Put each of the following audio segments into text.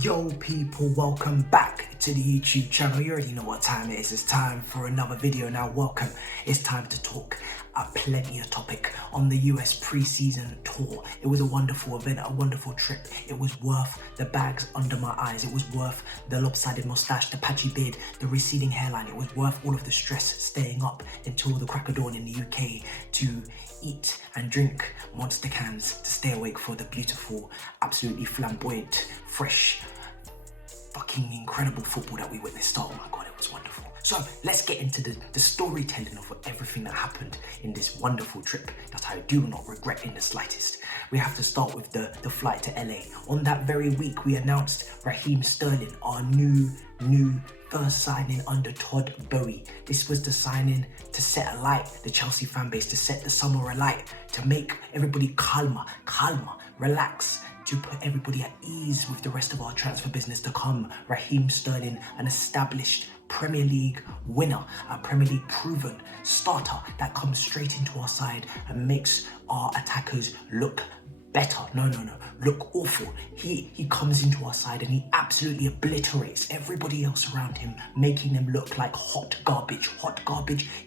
Yo people, welcome back to the YouTube channel. You already know what time it is. It's time for another video now. Welcome. It's time to talk a plenty of topic on the US preseason tour. It was a wonderful event, a wonderful trip. It was worth the bags under my eyes. It was worth the lopsided mustache, the patchy beard, the receding hairline. It was worth all of the stress staying up until the crack of dawn in the UK to eat and drink monster cans to stay awake for the beautiful, absolutely flamboyant, fresh, fucking incredible football that we witnessed. Oh my god, it was wonderful. So let's get into the storytelling of everything that happened in this wonderful trip that I do not regret in the slightest. We have to start with the flight to LA. On that very week, we announced Raheem Sterling, our new first signing under Todd Boehly. This was the signing to set alight the Chelsea fan base, to set the summer alight, to make everybody calmer, relax, to put everybody at ease with the rest of our transfer business to come. Raheem Sterling, an established Premier League winner, a Premier League proven starter that comes straight into our side and makes our attackers look better. No, look awful. He comes into our side and he absolutely obliterates everybody else around him, making them look like hot garbage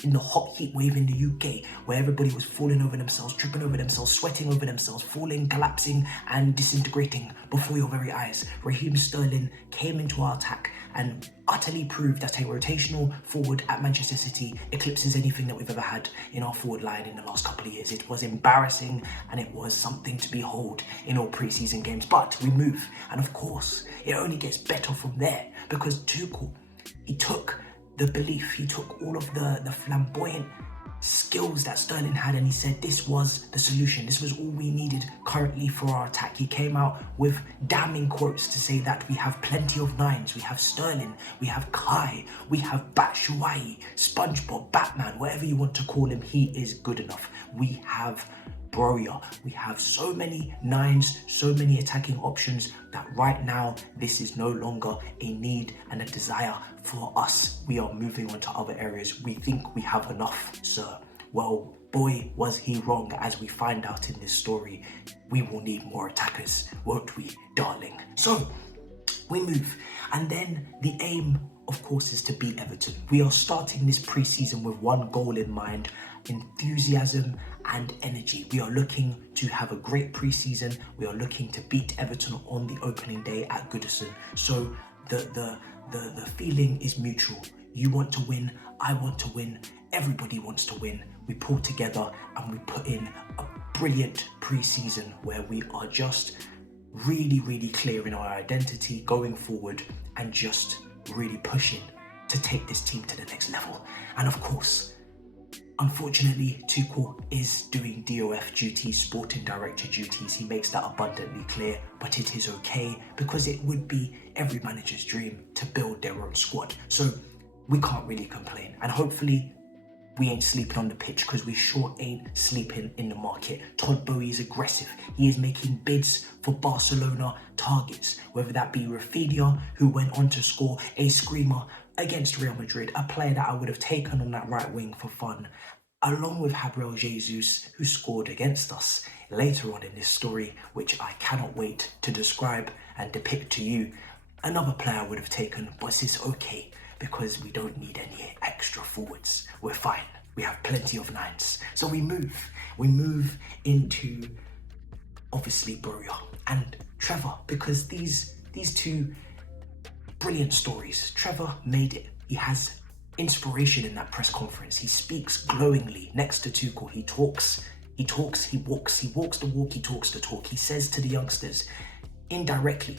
in the hot heat wave in the UK, where everybody was falling over themselves, tripping over themselves, sweating over themselves, falling, collapsing and disintegrating before your very eyes. Raheem Sterling came into our attack and utterly proved that a rotational forward at Manchester City eclipses anything that we've ever had in our forward line in the last couple of years. It was embarrassing and it was something to behold in all pre-season games, but we move. And of course, it only gets better from there because Tuchel, he took the belief, he took all of the flamboyant skills that Sterling had and he said this was the solution. This was all we needed currently for our attack. He came out with damning quotes to say that we have plenty of nines. We have Sterling, we have Kai, we have Batshuayi, SpongeBob, Batman, whatever you want to call him, he is good enough. We have Broya. We have so many nines, so many attacking options that right now this is no longer a need and a desire for us. We are moving on to other areas. We think we have enough, sir. Well, boy, was he wrong, as we find out in this story. We will need more attackers, won't we, darling? So we move, and then the aim, of course, is to beat Everton. We are starting this pre-season with one goal in mind: enthusiasm and energy. We are looking to have a great pre-season. We are looking to beat Everton on the opening day at Goodison. So the feeling is mutual. You want to win, I want to win, everybody wants to win. We pull together and we put in a brilliant pre-season where we are just really clear in our identity going forward and just really pushing to take this team to the next level. And of course, unfortunately, Tuchel is doing DOF duties, sporting director duties. He makes that abundantly clear, but it is okay because it would be every manager's dream to build their own squad. So we can't really complain. And hopefully we ain't sleeping on the pitch, because we sure ain't sleeping in the market. Todd Boehly is aggressive. He is making bids for Barcelona targets, whether that be Rafinha, who went on to score a screamer against Real Madrid, a player that I would have taken on that right wing for fun, along with Gabriel Jesus, who scored against us later on in this story, which I cannot wait to describe and depict to you. Another player I would have taken, but it's okay because we don't need any extra forwards. We're fine. We have plenty of nines. So we move into obviously Broya and Trevor, because these two brilliant stories. Trevor made it. He has inspiration in that press conference. He speaks glowingly next to Tuchel. He walks, he walks the walk, he talks the talk. He says to the youngsters, indirectly,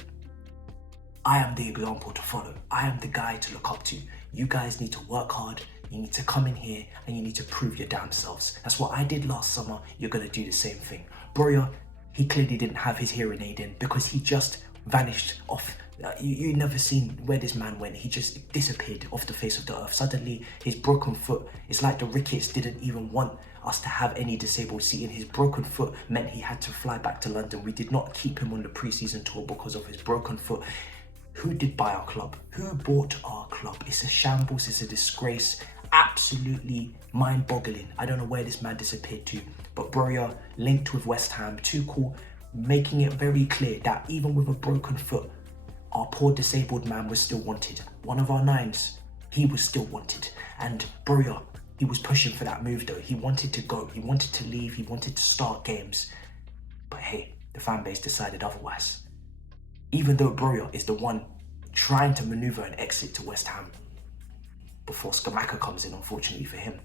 I am the example to follow. I am the guy to look up to. You guys need to work hard. You need to come in here and you need to prove your damn selves. That's what I did last summer. You're going to do the same thing. Broya, he clearly didn't have his hearing aid in because he just vanished off. You never seen where this man went. He just disappeared off the face of the earth. Suddenly, his broken foot, it's like the Ricketts didn't even want us to have any disabled seating. His broken foot meant he had to fly back to London. We did not keep him on the pre-season tour because of his broken foot. Who did buy our club? Who bought our club? It's a shambles, it's a disgrace. Absolutely mind-boggling. I don't know where this man disappeared to, but Broya linked with West Ham. Tuchel making it very clear that even with a broken foot, our poor disabled man was still wanted. One of our nines, he was still wanted. And Broja, he was pushing for that move though. He wanted to go, he wanted to leave, he wanted to start games. But hey, the fan base decided otherwise. Even though Broja is the one trying to maneuver an exit to West Ham before Scamacca comes in, unfortunately for him.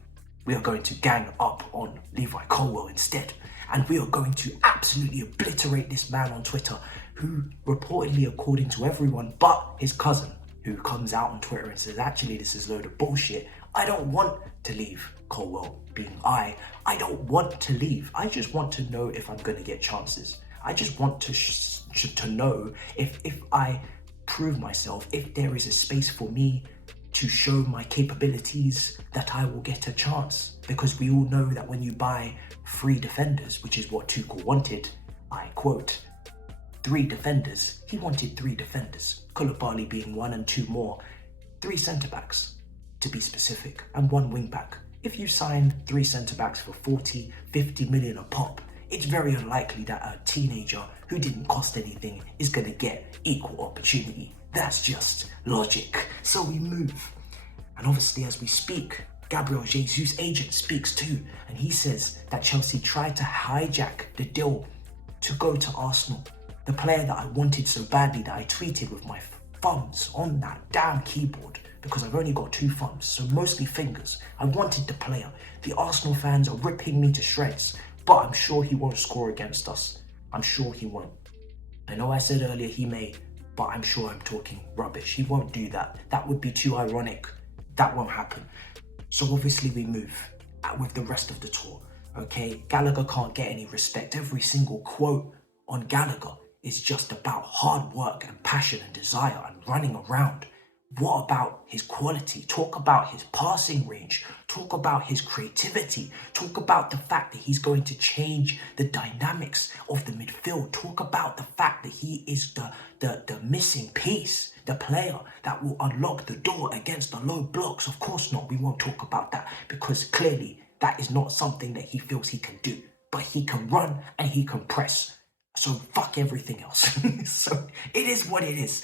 We are going to gang up on Levi Colwill instead. And we are going to absolutely obliterate this man on Twitter who reportedly, according to everyone but his cousin, who comes out on Twitter and says, actually, this is a load of bullshit. I don't want to leave Colwill, being I don't want to leave. I just want to know if I'm going to get chances. I just want to know if I prove myself, if there is a space for me to show my capabilities, that I will get a chance. Because we all know that when you buy 3 defenders, which is what Tuchel wanted, I quote, 3 defenders, he wanted 3 defenders, Koulibaly being 1 and 2 more, 3 centre-backs to be specific, and 1 wing-back. If you sign 3 centre-backs for 40, 50 million a pop, it's very unlikely that a teenager who didn't cost anything is going to get equal opportunity. That's just logic. So we move. And obviously as we speak, Gabriel Jesus' agent speaks too, and he says that Chelsea tried to hijack the deal to go to Arsenal. The player that I wanted so badly that I tweeted with my thumbs on that damn keyboard, because I've only got 2 thumbs, so mostly fingers. I wanted the player. The Arsenal fans are ripping me to shreds, but I'm sure he won't score against us. I'm sure he won't. I know I said earlier he may, but I'm sure I'm talking rubbish. He won't do that. That would be too ironic. That won't happen. So obviously we move with the rest of the tour, okay? Gallagher can't get any respect. Every single quote on Gallagher is just about hard work and passion and desire and running around. What about his quality? Talk about his passing range. Talk about his creativity. Talk about the fact that he's going to change the dynamics of the midfield. Talk about the fact that he is the missing piece, the player that will unlock the door against the low blocks. Of course not. We won't talk about that because clearly that is not something that he feels he can do. But he can run and he can press. So fuck everything else. So it is what it is.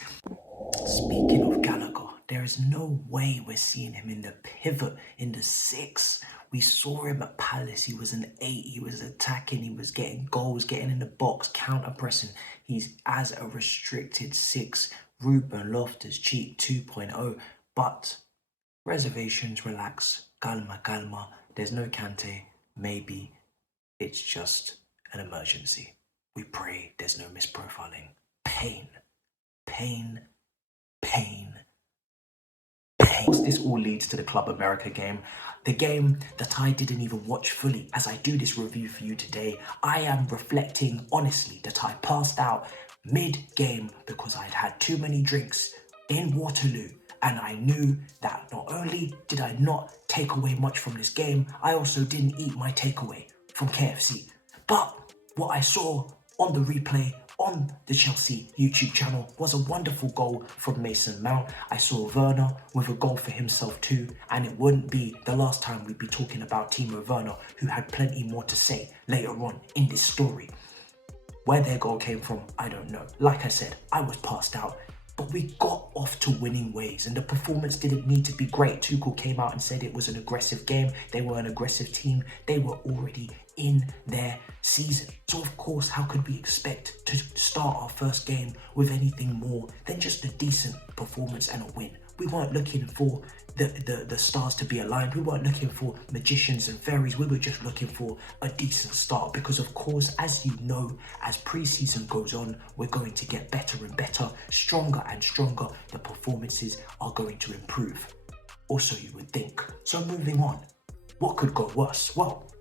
Speaking of Gallagher, there is no way we're seeing him in the pivot, in the 6. We saw him at Palace. He was an 8. He was attacking. He was getting goals, getting in the box, counter-pressing. He's as a restricted 6. Ruben Loftus-Cheek 2.0. But reservations, relax. Calma, calma. There's no Kante. Maybe it's just an emergency. We pray there's no misprofiling. Pain. Pain. Pain. Pain. This all leads to the Club America game. The game that I didn't even watch fully. As I do this review for you today, I am reflecting honestly that I passed out mid-game because I'd had too many drinks in Waterloo. And I knew that not only did I not take away much from this game, I also didn't eat my takeaway from KFC. But what I saw on the replay on the Chelsea YouTube channel was a wonderful goal from Mason Mount. I saw Werner with a goal for himself too, and it wouldn't be the last time we'd be talking about Timo Werner, who had plenty more to say later on in this story. Where their goal came from, I don't know. Like I said, I was passed out, but we got off to winning ways, and the performance didn't need to be great. Tuchel came out and said it was an aggressive game. They were an aggressive team. They were already in their season. So of course, how could we expect to start our first game with anything more than just a decent performance and a win? We weren't looking for the stars to be aligned. We weren't looking for magicians and fairies. We were just looking for a decent start because of course, as you know, as pre-season goes on, we're going to get better and better, stronger and stronger. The performances are going to improve. Also, you would think. So moving on, what could go worse? Well,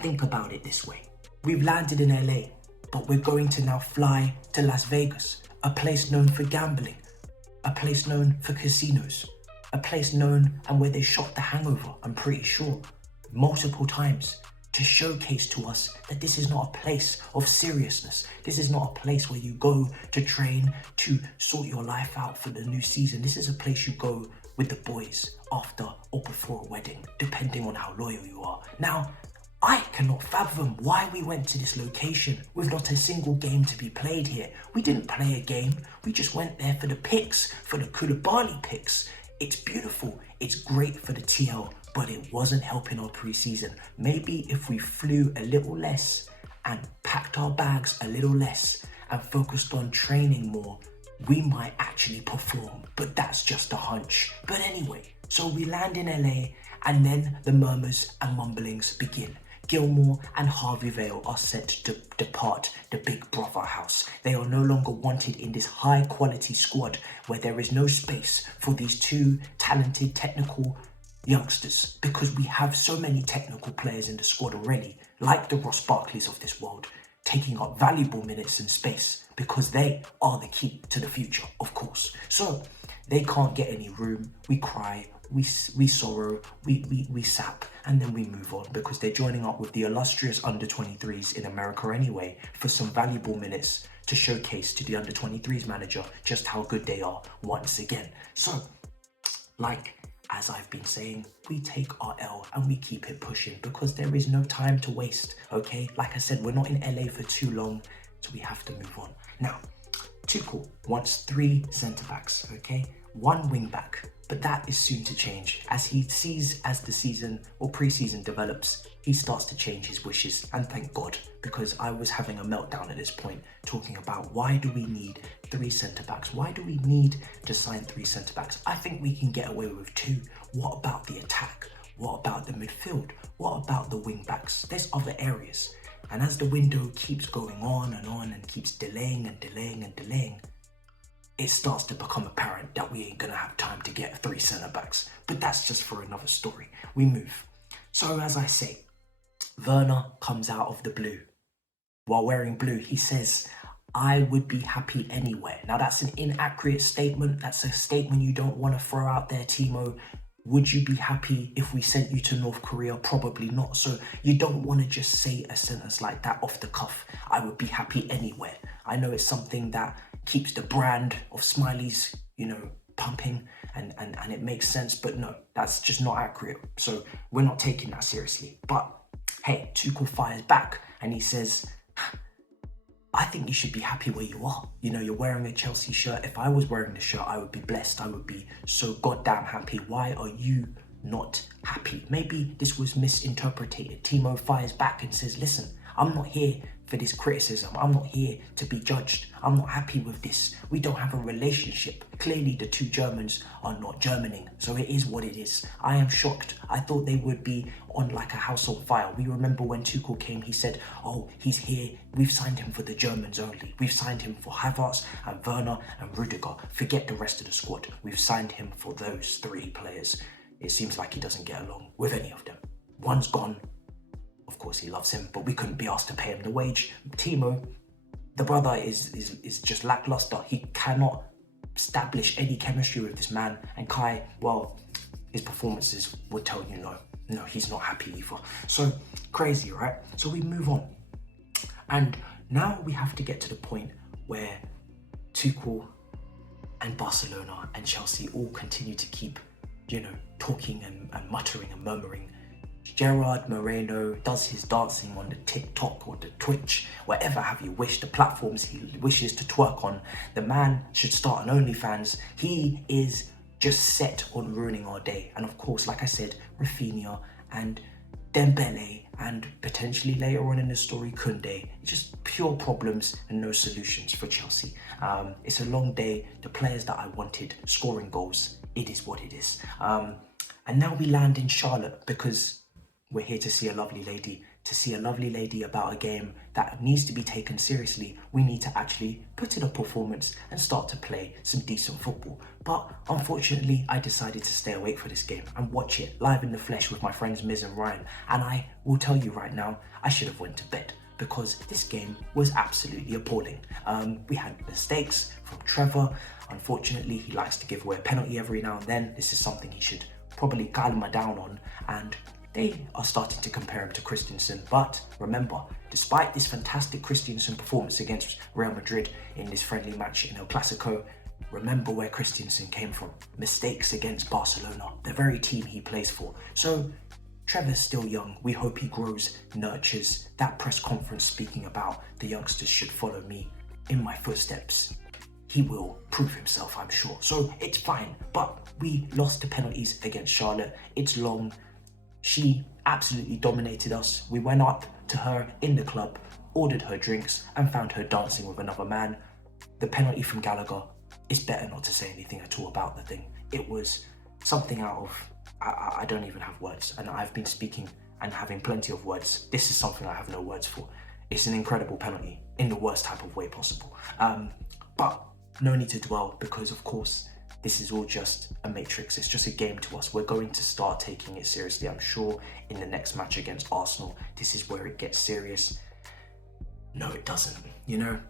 think about it this way. We've landed in LA, but we're going to now fly to Las Vegas, a place known for gambling, a place known for casinos, a place known and where they shot The Hangover, I'm pretty sure, multiple times to showcase to us that this is not a place of seriousness. This is not a place where you go to train to sort your life out for the new season. This is a place you go with the boys after or before a wedding, depending on how loyal you are. Now, I cannot fathom why we went to this location with not a single game to be played here. We didn't play a game, we just went there for the pics, for the Koulibaly pics. It's beautiful, it's great for the TL, but it wasn't helping our preseason. Maybe if we flew a little less and packed our bags a little less and focused on training more, we might actually perform, but that's just a hunch. But anyway, so we land in LA and then the murmurs and mumblings begin. Gilmore and Harvey Vale are set to depart the Big Brother house. They are no longer wanted in this high quality squad where there is no space for these two talented technical youngsters, because we have so many technical players in the squad already, like the Ross Barkleys of this world, taking up valuable minutes and space because they are the key to the future, of course. So they can't get any room. We cry, we sorrow, we sap, and then we move on because they're joining up with the illustrious under-23s in America anyway for some valuable minutes to showcase to the under-23s manager just how good they are once again. So, as I've been saying, we take our L and we keep it pushing because there is no time to waste, okay? Like I said, we're not in LA for too long, so we have to move on. Now, Tuchel wants 3 centre-backs, okay? 1 wing-back, but that is soon to change. As he sees as the season or pre-season develops, he starts to change his wishes, and thank God, because I was having a meltdown at this point, talking about why do we need 3 centre-backs? Why do we need to sign 3 centre-backs? I think we can get away with 2. What about the attack? What about the midfield? What about the wing-backs? There's other areas. And as the window keeps going on and keeps delaying and delaying and delaying, it starts to become apparent that we ain't gonna have time to get 3 centre-backs. But that's just for another story. We move. So as I say, Werner comes out of the blue. While wearing blue, he says, I would be happy anywhere. Now that's an inaccurate statement. That's a statement you don't want to throw out there, Timo. Would you be happy if we sent you to North Korea? Probably not. So you don't want to just say a sentence like that off the cuff. I would be happy anywhere. I know it's something that keeps the brand of Smileys, pumping and it makes sense, but no, that's just not accurate. So we're not taking that seriously. But hey, Tuchel fires back and he says, I think you should be happy where you are. You're wearing a Chelsea shirt. If I was wearing the shirt, I would be blessed. I would be so goddamn happy. Why are you not happy? Maybe this was misinterpreted. Timo fires back and says, listen, I'm not here for this criticism. I'm not here to be judged. I'm not happy with this. We don't have a relationship. Clearly the 2 Germans are not Germaning, so it is what it is. I am shocked. I thought they would be on like a house on fire. We remember when Tuchel came, he said, oh, he's here. We've signed him for the Germans only. We've signed him for Havertz and Werner and Rudiger. Forget the rest of the squad. We've signed him for those 3 players. It seems like he doesn't get along with any of them. One's gone. Of course he loves him, but we couldn't be asked to pay him the wage. Timo, the brother is just lackluster. He cannot establish any chemistry with this man. And Kai, well, his performances would tell you no, he's not happy either. So crazy, right? So we move on. And now we have to get to the point where Tuchel and Barcelona and Chelsea all continue to keep, talking and muttering and murmuring. Gerard Moreno does his dancing on the TikTok or the Twitch, whatever have you wish, the platforms he wishes to twerk on. The man should start an OnlyFans. He is just set on ruining our day. And of course, like I said, Rafinha and Dembele and potentially later on in the story, Koundé. Just pure problems and no solutions for Chelsea. It's a long day. The players that I wanted scoring goals, it is what it is. And now we land in Charlotte because we're here to see a lovely lady, about a game that needs to be taken seriously. We need to actually put in a performance and start to play some decent football. But unfortunately, I decided to stay awake for this game and watch it live in the flesh with my friends Miz and Ryan. And I will tell you right now, I should have went to bed because this game was absolutely appalling. We had mistakes from Trevor. Unfortunately, he likes to give away a penalty every now and then. This is something he should probably calm down on, and they are starting to compare him to Christensen. But remember, despite this fantastic Christensen performance against Real Madrid in this friendly match in El Clasico, remember where Christensen came from. Mistakes against Barcelona, the very team he plays for. So Trevor's still young. We hope he grows, nurtures. That press conference speaking about the youngsters should follow me in my footsteps. He will prove himself, I'm sure. So it's fine. But we lost the penalties against Charlotte. It's long. She absolutely dominated us. We went up to her in the club, ordered her drinks, and found her dancing with another man. The penalty from Gallagher, it's better not to say anything at all about the thing. It was something out of, I don't even have words, and I've been speaking and having plenty of words. This is something I have no words for. It's an incredible penalty in the worst type of way possible. But no need to dwell, because of course, this is all just a matrix. It's just a game to us. We're going to start taking it seriously. I'm sure in the next match against Arsenal, this is where it gets serious. No, it doesn't. You know,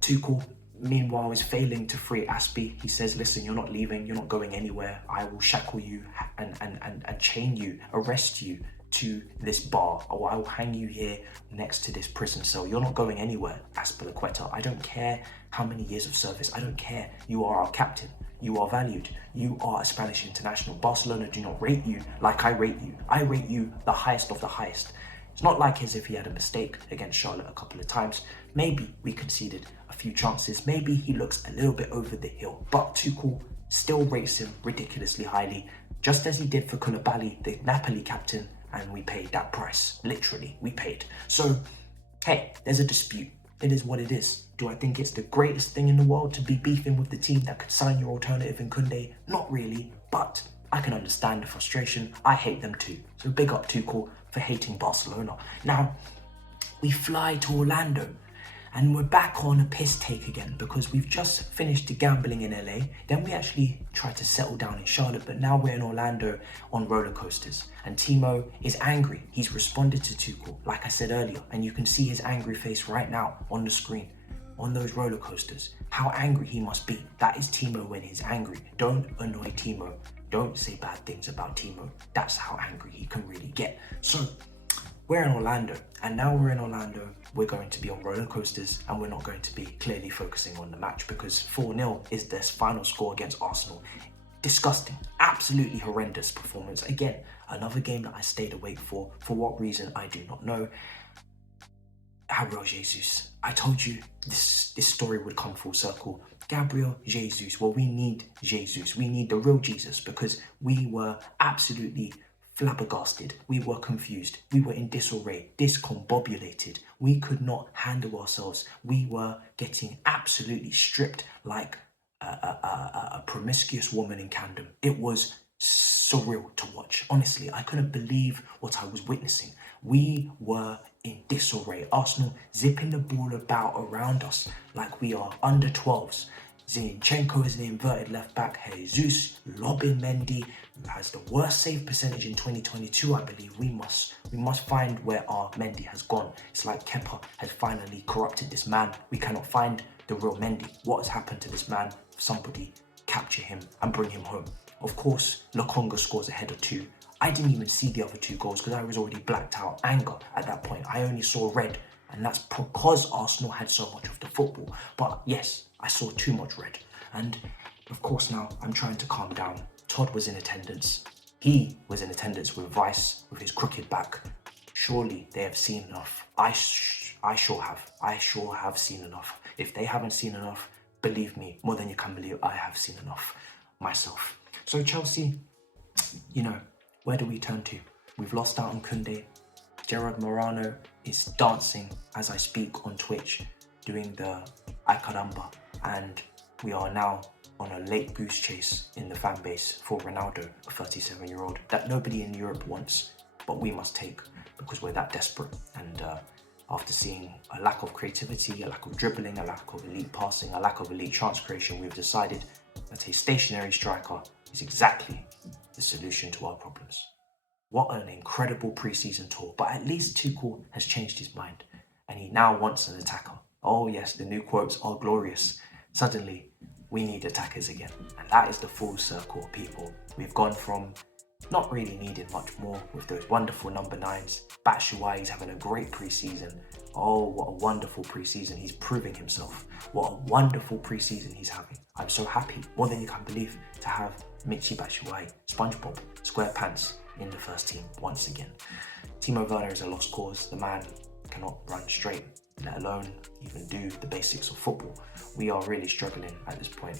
Tuchel, meanwhile, is failing to free Azpi. He says, listen, you're not leaving. You're not going anywhere. I will shackle you and chain you, arrest you to this bar, or I will hang you here next to this prison cell. You're not going anywhere, Azpilicueta. I don't care how many years of service. I don't care. You are our captain. You are valued. You are a Spanish international. Barcelona do not rate you like I rate you. I rate you the highest of the highest. It's not like as if he had a mistake against Charlotte a couple of times. Maybe we conceded a few chances. Maybe he looks a little bit over the hill. But Tuchel still rates him ridiculously highly, just as he did for Koulibaly, the Napoli captain, and we paid that price. Literally, we paid. So, hey, there's a dispute. It is what it is. Do I think it's the greatest thing in the world to be beefing with the team that could sign your alternative in Koundé? Not really, but I can understand the frustration. I hate them too. So big up Tuchel for hating Barcelona. Now, we fly to Orlando and we're back on a piss take again because we've just finished the gambling in LA. Then we actually tried to settle down in Charlotte, but now we're in Orlando on roller coasters. And Timo is angry. He's responded to Tuchel, like I said earlier, and you can see his angry face right now on the screen. On those roller coasters, how angry he must be. That is Timo when he's angry. Don't annoy Timo. Don't say bad things about Timo. That's how angry he can really get. So we're in Orlando, and now we're in Orlando, we're going to be on roller coasters, and we're not going to be clearly focusing on the match because 4-0 is their final score against Arsenal. Disgusting, absolutely horrendous performance. Again, another game that I stayed awake for what reason I do not know. Gabriel Jesus. I told you this story would come full circle. Gabriel Jesus. Well, we need Jesus. We need the real Jesus because we were absolutely flabbergasted. We were confused. We were in disarray, discombobulated. We could not handle ourselves. We were getting absolutely stripped like a promiscuous woman in Camden. It was surreal to watch. Honestly, I couldn't believe what I was witnessing. We were in disarray. Arsenal zipping the ball about around us like we are under 12s. Zinchenko is an inverted left back. Jesus lobbing Mendy, who has the worst save percentage in 2022, I believe. We must find where our Mendy has gone. It's like Kepa has finally corrupted this man. We cannot find the real Mendy. What has happened to this man? Somebody capture him and bring him home. Of course, Lokonga scores a header too. I didn't even see the other two goals because I was already blacked out. Anger at that point. I only saw red, and that's because Arsenal had so much of the football. But yes, I saw too much red. And of course now I'm trying to calm down. Todd was in attendance. He was in attendance with Vice, with his crooked back. Surely they have seen enough. I sure have. I sure have seen enough. If they haven't seen enough, believe me, more than you can believe, I have seen enough myself. So Chelsea, you know, where do we turn to? We've lost out on Koundé. Gerard Morano is dancing as I speak on Twitch, doing the Ay Caramba, and we are now on a late goose chase in the fan base for Ronaldo, a 37-year-old that nobody in Europe wants, but we must take because we're that desperate. And after seeing a lack of creativity, a lack of dribbling, a lack of elite passing, a lack of elite chance creation, we've decided that a stationary striker is exactly the solution to our problems. What an incredible preseason tour, but at least Tuchel has changed his mind and he now wants an attacker. Oh yes, the new quotes are glorious. Suddenly, we need attackers again. And that is the full circle, people. We've gone from not really needing much more with those wonderful number 9s. Batshuayi is having a great preseason. Oh, what a wonderful preseason. He's proving himself. What a wonderful preseason he's having. I'm so happy, more than you can believe, to have Michy Batshuayi, SpongeBob, SquarePants, in the first team once again. Timo Werner is a lost cause. The man cannot run straight, let alone even do the basics of football. We are really struggling at this point,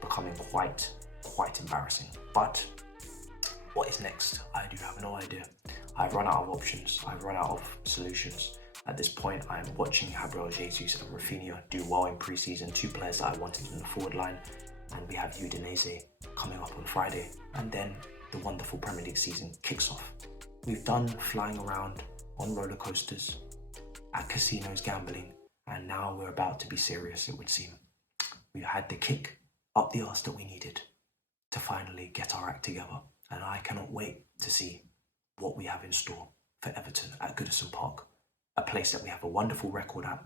becoming quite embarrassing. But what is next? I do have no idea. I've run out of options. I've run out of solutions. At this point, I'm watching Gabriel Jesus and Rafinha do well in pre-season, 2 players that I wanted in the forward line, and we have Udinese coming up on Friday, and then the wonderful Premier League season kicks off. We've done flying around on roller coasters, at casinos gambling, and now we're about to be serious, it would seem. We've had the kick up the arse that we needed to finally get our act together, and I cannot wait to see what we have in store for Everton at Goodison Park, a place that we have a wonderful record at,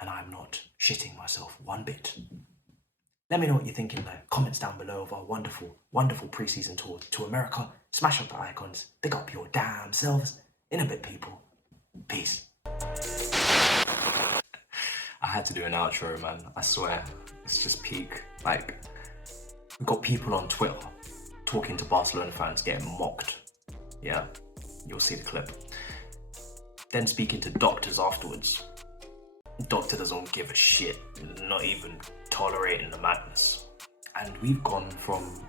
and I'm not shitting myself one bit. Let me know what you're thinking there. Comments down below of our wonderful pre-season tour to America. Smash up the icons. Big up your damn selves. In a bit, people. Peace. I had to do an outro, man. I swear. It's just peak. Like, we've got people on Twitter talking to Barcelona fans getting mocked. Yeah, you'll see the clip. Then speaking to doctors afterwards. Doctor doesn't give a shit, not even tolerating the madness. And we've gone from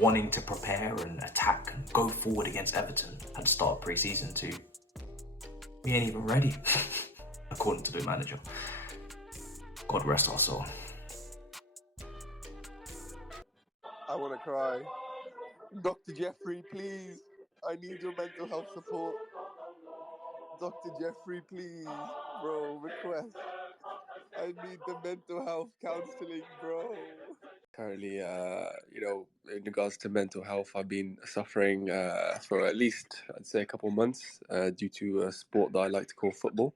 wanting to prepare and attack and go forward against Everton at the start of pre-season to we ain't even ready, according to the manager. God rest our soul. I want to cry. Dr. Geoffrey, please. I need your mental health support. Dr. Geoffrey, please. Bro, request. I need the mental health counseling, bro. Currently, in regards to mental health, I've been suffering for at least, I'd say, a couple of months due to a sport that I like to call football.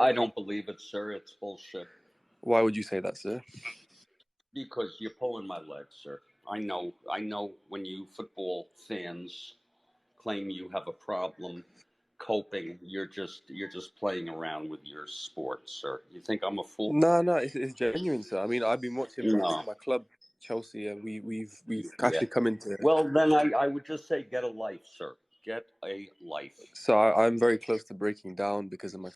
I don't believe it, sir. It's bullshit. Why would you say that, sir? Because you're pulling my leg, sir. I know when you football fans claim you have a problem coping, you're just playing around with your sport, sir. You think I'm a fool? No, it's genuine, sir. I mean, I've been watching my club, Chelsea, and we've actually come into... Well, then I would just say get a life, sir. Get a life. So I'm very close to breaking down because of my